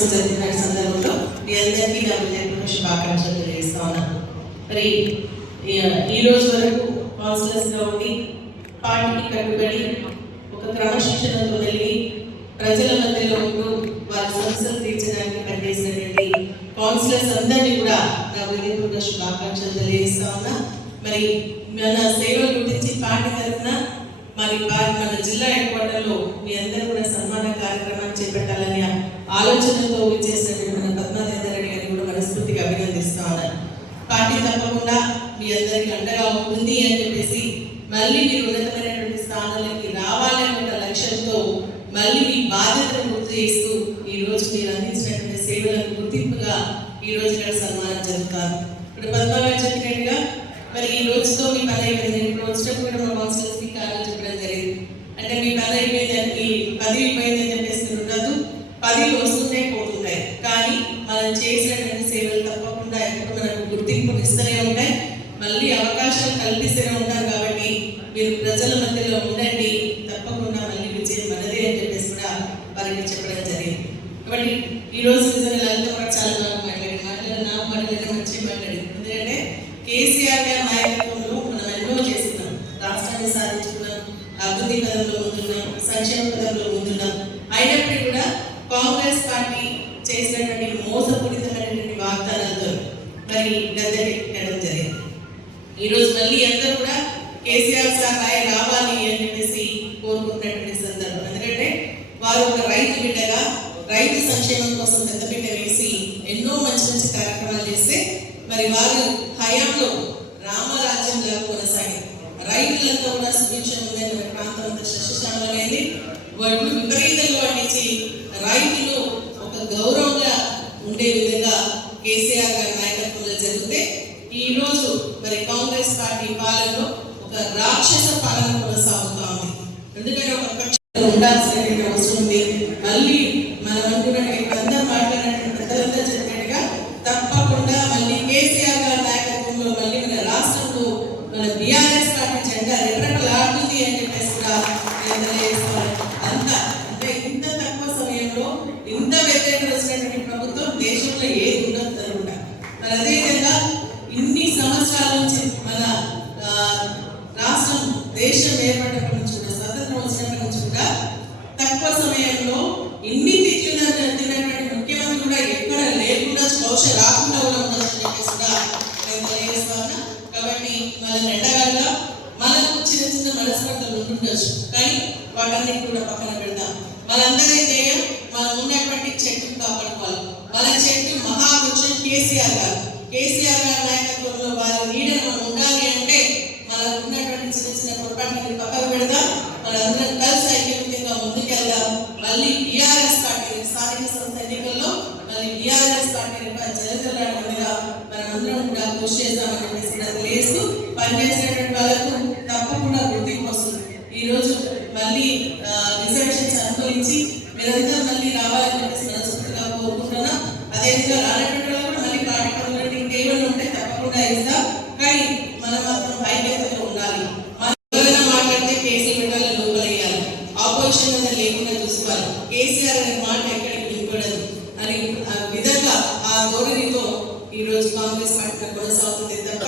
సందర్భంలో మీ అందరికీ నా హృదయపూర్వక శుభాకాంక్షలు తెలియజేస్తా ఉన్నాను. మరి ఈ రోజు వరకు కౌన్సిలర్స్గా ఉండి పార్టీకి కట్టుబడి ఒక క్రమశిక్షణతో వెళ్ళి ప్రజల మధ్యలో ఉంటూ వారి సమస్యలు తీర్చడానికి పనిచేసినటువంటి కౌన్సిలర్స్ అందరినీ కూడా నా హృదయపూర్వక శుభాకాంక్షలు తెలియజేస్తా ఉన్నా. మరి మన సేవలు గురించి పార్టీ తరఫున మన జిల్లా హెడ్ క్వార్టర్లో మీ అందరూ కూడా సన్మాన కార్యక్రమాన్ని చేపట్టాలని ఆలోచనతో చేసినటువంటి మన పద్మాదేందర్ రెడ్డి గారిని కూడా మనస్ఫూర్తిగా అభినందిస్తా ఉన్నాను. పార్టీ తప్పకుండా మీ అందరికీ అండగా ఉంటుంది అని చెప్పేసి మళ్ళీ మీరు ఉన్నతమైనటువంటి స్థానాలకి రావాలనే లక్ష్యంతో మళ్ళీ మీ బాధ్యతను గుర్తు చేస్తూ ఈ రోజు మీరు అందించినటువంటి సేవలకు గుర్తింపుగా ఈ రోజు ఇక్కడ సన్మానం జరుగుతారు. ఇప్పుడు పద్మా గారు చెప్పినట్టుగా మరి ఈ రోజుతో మీ పని అయిపోయింది. ఇప్పుడు వచ్చినప్పుడు కూడా మా కౌన్సిలర్స్కి కారణం చెప్పడం జరిగింది. అంటే మీ పని అయిపోయింది, పదవి పోయిందని చెప్పేసి ఉండదు, పదవి వస్తున్నాయి పోతున్నాయి, కానీ మనం చేసినటువంటి సేవలు తప్పకుండా ఎప్పుడు మనకు గుర్తింపు ఇస్తూనే ఉంటాయి, మళ్ళీ అవకాశాలు కల్పిస్తూనే ఉంటారు. కాబట్టి మీరు ప్రజల మధ్యలో ఉండండి, తప్పకుండా మళ్ళీ విజయం మనదే అని చెప్పేసి కూడా వారికి చెప్పడం జరిగింది. కాబట్టి ఈరోజు నిజంగా లలిత కూడా చాలా బాగా మాట్లాడి మంచిగా మాట్లాడింది. ఎందుకంటే కేసీఆర్ గారి నాయకత్వంలో మనం ఎన్నో చేస్తున్నాం, రాష్ట్రాన్ని సాధించుకున్నాం, అభివృద్ధి పదంలో ముందున్నాం, సంక్షేమ పదంలో ముందున్నాం. అయినప్పటికీ కూడా కాంగ్రెస్ పార్టీ చేసినటువంటి మోసపూరితమైనటువంటి వాగ్దానాలతో మరి గద్దెకెక్కడం జరిగింది. ఈరోజు మళ్ళీ అందరూ కూడా కేసీఆర్ సార్ రావాలి అని చెప్పేసి కోరుకుంటున్నటువంటి సందర్భం. ఎందుకంటే వారు ఒక రైతు బిడ్డగా రైతు సంక్షేమం కోసం పెద్దపీట వేసి ఎన్నో మంచి మంచి కార్యక్రమాలు చేస్తే మరి వారు హయాంలో రామరాజ్యంగా కొనసాగింది. రైతులంతా కూడా సుభిక్షంగా మన ప్రాంతం అంతా సస్యశ్యామలమైంది. వడ్లు విపరీతంగా పండించి రైతులు ఒక గౌరవంగా ఉండే విధంగా కేసీఆర్ గారి నాయకత్వంలో జరిగితే ఈరోజు మరి కాంగ్రెస్ పార్టీ పాలనలో ఒక రాక్షస పాలన కొనసాగుతా ఉంది. ఎందుకంటే ఒక పక్షంలో ఉండాల్సినటువంటి అవసరం ఉంది. మళ్ళీ మనం అనుకున్నట్టు అందరూ మాట్లాడినటువంటి పెద్దలంతా చెప్పినట్టుగా తప్పకుండా మళ్ళీ కేసీఆర్ గారి నాయకత్వంలో మళ్ళీ మన రాష్ట్రంలో మన బీఆర్ఎస్ పార్టీ జెండా రెపరెపలాడుతుంది అని చెప్పేసి కూడా అంతా అంటే ఇంత తక్కువ సమయంలో ఇంత వ్యతిరేకత వచ్చినటువంటి ప్రభుత్వం దేశంలో ఏది ఉండదు అనుకుంటా. మరి అదేవిధంగా ఇన్ని సంవత్సరాల నుంచి మన రాష్ట్రం దేశం ఏర్పడినప్పటి నుంచి కూడా స్వతంత్రం వచ్చినప్పటి నుంచి కూడా తక్కువ సమయంలో ఇన్ని తిట్లు తిన్నటువంటి ముఖ్యమంత్రి కూడా ఎక్కడ లేకుండా స్పర్శ రాకుండా ఉండొచ్చు చెప్పేసి కూడా నేను తెలియజేస్తాను. కాబట్టి మన ఎండగా మనకు చిన్న చిన్న మనస్పర్ధలు ఉంటుండొచ్చు, కానీ వాటన్నిటి కూడా పక్కన పెడతాం. మనందరి ధ్యేయం మనం ఉన్నటువంటి చెట్టును కాపాడుకోవాలి. మన చెట్టు మహావృక్షం కేసీఆర్ గారు. కేసీఆర్ గారి నాయకత్వంలో వారి నీడను మనం ఉండాలి అంటే మనకు ఉన్నటువంటి చిన్న చిన్న పొరపాటుని పక్కన పెడదాం. మనందరం కలిసి ఐక్యమత్యంగా ముందుకెళ్దాం. మళ్ళీ బీఆర్ఎస్ పార్టీ స్థానిక సంస్థ ఎన్నికల్లో మళ్ళీ బీఆర్ఎస్ పార్టీ జనజల్లాడగా మనమందరం కూడా కృషి చేద్దామని చెప్పేసి తెలియజేస్తూ పనిచేసినటువంటి వాళ్ళకు తప్పకుండా గుర్తింపు వస్తుంది. ఈరోజు మళ్ళీ రిజర్వేషన్స్ అనుకూలించి మీరంతా మళ్ళీ రావాలని చెప్పేసి మనస్ఫూర్తిగా కోరుకుంటున్నాం. అదేవిధంగా రానటువంటి వాళ్ళు కూడా మళ్ళీ పార్టీ పదవులు ఇంకేమైనా ఉంటే తప్పకుండా ఇస్తాం, కానీ మనం మాత్రం ఐక్యతలో ఉండాలి. మనం ఎవరైనా మాట్లాడితే కేసీఆర్ పెట్టాలి, లోపలయ్యాలి, ఆపోజిషన్ మీద లేకుండా చూసుకోవాలి. కేసీఆర్ అనే మాట ఎక్కడికి వినకూడదు అని విధంగా ఆ ధోరణితో ఈరోజు కాంగ్రెస్ పార్టీ కొనసాగుతుంది తప్ప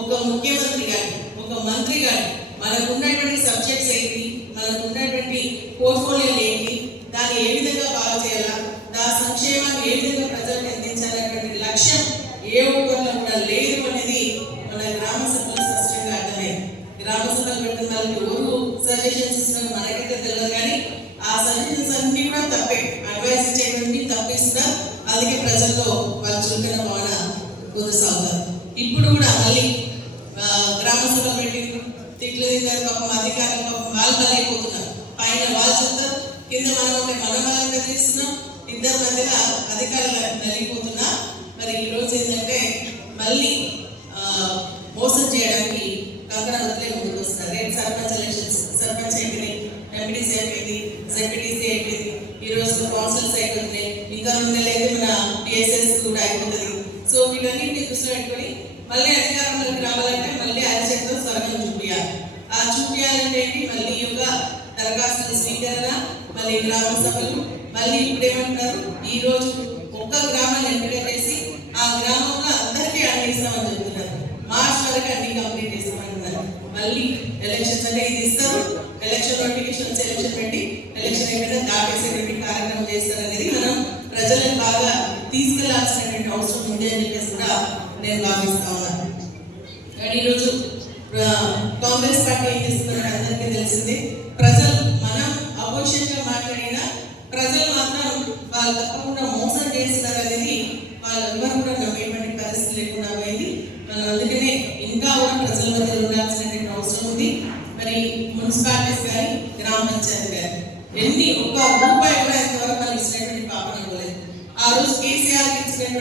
ఒక ముఖ్యమంత్రి కానీ ఒక మంత్రి కానీ మనకు ఉన్నటువంటి సబ్జెక్ట్స్ ఏంటి, మనకు ఉన్నటువంటి పోర్ట్ఫోలియోలు ఏంటి, దాన్ని ఏ విధంగా బాగా చేయాలా, దాని సంక్షేమాన్ని ఏ విధంగా ప్రజలకు అందించాలనేటువంటి లక్ష్యం ఏ ఒక్కరిలో కూడా లేదు అనేది మన గ్రామ సభలు స్పష్టంగా అర్థమైంది. గ్రామ సభలు పెట్టిన వాళ్ళకి ఎవరు సజెషన్స్ ఇస్తున్నారు మనకైతే తెలియదు, కానీ ఆ సజెషన్స్ అన్ని కూడా తప్పే, అడ్వైస్ ఇచ్చేటువంటి తప్పిస్తున్నా. అందుకే ప్రజల్లో వాళ్ళు చురుకైన భావన కొనసాగుతారు. ఇప్పుడు కూడా మళ్ళీ గ్రామ సభలు పెట్టి తిట్లు తింటారు, పాపం అధికారులు పాపం వాళ్ళు బలైపోతున్నారు. పైన వాళ్ళు చెప్తారు, కింద మనం ఉంటే మన వాళ్ళని బెదిరిస్తున్నాం, ఇద్దరు మధ్యన అధికారులు నలిగిపోతున్నా. మరి ఈరోజు ఏంటంటే మళ్ళీ మోసం చేయడానికి కంకణ వదిలే ముందుకు వస్తున్నారు. రేపు సర్పంచ్ ఎలక్షన్స్, సర్పంచ్ అయిపోయింది, ఎంపీటీసీ అయిపోయింది, జెడ్పీటీసీ అయిపోయింది, ఈరోజు కౌన్సిల్స్ అయిపోతున్నాయి, ఇంకా 2 నెలలైతే మన డిఎస్ఎస్ కూడా అయిపోతుంది. సో వీటన్నింటినీ దృష్టిలో పెట్టుకొని మళ్ళీ అధికారంలోకి రావాలంటే మళ్ళీ అరిచేతితో స్వర్గం చూపించాలి. ఆ చూపించాలంటే మళ్ళీ యొక్క దరఖాస్తుల స్వీకరణ, మళ్ళీ గ్రామ సభలు, మళ్ళీ ఇప్పుడు ఏమంటారు, ఈ రోజు ఒక్క గ్రామాన్ని ఎంపిక చేసి ఆ గ్రామంలో అందరికీ అందిస్తామని చెప్తున్నారు. మార్చ్ వరకు అన్ని కంప్లీట్ చేస్తామంటున్నారు. మళ్ళీ ఎలక్షన్స్ అంటే ఇది ఇస్తారు, ఎలక్షన్ నోటిఫికేషన్ ఎలక్షన్ పెట్టి ఎలక్షన్ అయిపోయినా దాటేసేటువంటి కార్యక్రమం చేస్తారనేది మనం ప్రజలకు బాగా తీసుకెళ్లాల్సినటువంటి అవసరం ఉంది అని చెప్పేసి కూడా నేను భావిస్తా ఉన్నాను. కానీ ఈరోజు కాంగ్రెస్ పార్టీ ఏం చేస్తున్నారు అందరికీ తెలిసిందే. ప్రజలు మనం అపోజిషన్ గా మాట్లాడినా ప్రజలు మాత్రం వాళ్ళు తప్పకుండా మోసం చేస్తున్నారు అనేది వాళ్ళెవ్వరు కూడా నమ్మేటువంటి పరిస్థితి లేకుండా పోయింది. మనం అందుకనే ఇంకా కూడా ప్రజల మధ్య ఉండాల్సినటువంటి అవసరం ఉంది. మరి మున్సిపాలిటీస్ కానీ గ్రామ పంచాయతీ కానీ ఒక్క రూపాయి కూడా ఇంతవరకు మనం ఇచ్చినటువంటి పాపన ఇవ్వలేదు. ఆ రోజు కేసీఆర్ ఇచ్చినటువంటి